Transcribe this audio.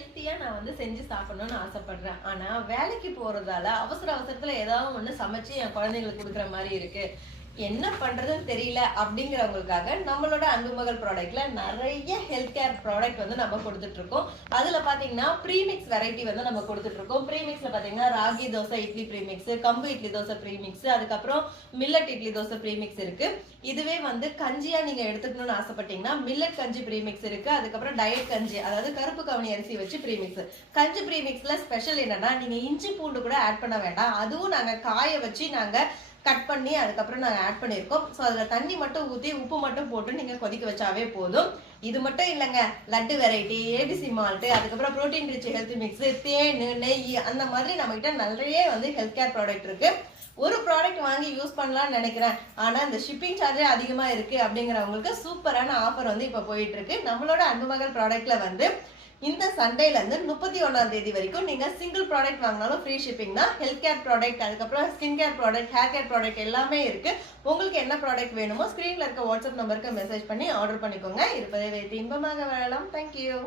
ஹெல்த்தியா நான் வந்து செஞ்சு சாப்பிடணும்னு ஆசைப்படுறேன். ஆனா வேலைக்கு போறதால அவசர அவசரத்துல ஏதாவது ஒண்ணு சமைச்சு என் குழந்தைங்களுக்கு குடுக்குற மாதிரி இருக்கு. என்ன பண்றதுன்னு தெரியல அப்படிங்கிறவங்களுக்காக நம்மளோட அன்புமகள் ப்ராடக்ட்ல நிறைய ஹெல்த் கேர் ப்ராடக்ட் வந்து நம்ம கொடுத்துட்டு இருக்கோம். அதுல பாத்தீங்கன்னா ப்ரீமிக்ஸ் வெரைட்டி வந்து நம்ம கொடுத்துட்டு இருக்கோம். ப்ரீமிக்ஸ்ல பாத்தீங்கன்னா ராகி தோசை இட்லி ப்ரீமிக்ஸ், கம்பு இட்லி தோசை ப்ரீமிக்ஸ், அதுக்கப்புறம் மில்லட் இட்லி தோசை ப்ரீமிக்ஸ் இருக்கு. இதுவே வந்து கஞ்சியா நீங்க எடுத்துக்கணும்னு ஆசைப்பட்டீங்கன்னா மில்லட் கஞ்சி ப்ரீமிக்ஸ் இருக்கு. அதுக்கப்புறம் டயட் கஞ்சி, அதாவது கருப்பு கவுனி அரிசி வச்சு ப்ரீமிக்ஸ். கஞ்சி ப்ரீமிக்ஸ்ல ஸ்பெஷல் என்னன்னா நீங்க இஞ்சி பூண்டு கூட ஆட் பண்ண வேண்டாம். அதுவும் நாங்க காய வச்சு நாங்க கட் பண்ணி அதுக்கப்புறம் நாங்கள் ஆட் பண்ணியிருக்கோம். ஸோ அதில் தண்ணி மட்டும் ஊற்றி உப்பு மட்டும் போட்டு நீங்கள் கொதிக்க வச்சாவே போதும். இது மட்டும் இல்லைங்க, லட்டு வெரைட்டி, ஏபிசி மால்ட்டு, அதுக்கப்புறம் ப்ரோட்டீன் ரிச் ஹெல்த் மிக்ஸ், தேன், நெய், அந்த மாதிரி நம்மகிட்ட நிறைய வந்து ஹெல்த் கேர் ப்ராடக்ட் இருக்கு. ஒரு ப்ராடக்ட் வாங்கி யூஸ் பண்ணலாம்னு நினைக்கிறேன், ஆனால் இந்த ஷிப்பிங் சார்ஜே அதிகமாக இருக்கு அப்படிங்கிறவங்களுக்கு சூப்பரான ஆஃபர் வந்து இப்போ போயிட்டு இருக்கு. நம்மளோட அன்புமகள் ப்ராடக்ட்ல வந்து இந்த சண்டேல இருந்து 31ஆம் தேதி வரைக்கும் நீங்க சிங்கிள் ப்ராடக்ட் வாங்கினாலும் ஃப்ரீ ஷிப்பிங் தான். ஹெல்த் கேர் ப்ராடக்ட், அதுக்கப்புறம் skin care product, hair care product எல்லாமே இருக்கு. உங்களுக்கு என்ன ப்ராடக்ட் வேணுமோ ஸ்கிரீன்ல இருக்க வாட்ஸ்அப் நம்பருக்கு மெசேஜ் பண்ணி ஆர்டர் பண்ணிக்கோங்க. இருப்பதை வைத்து இன்பமாக வாழலாம். தேங்க்யூ.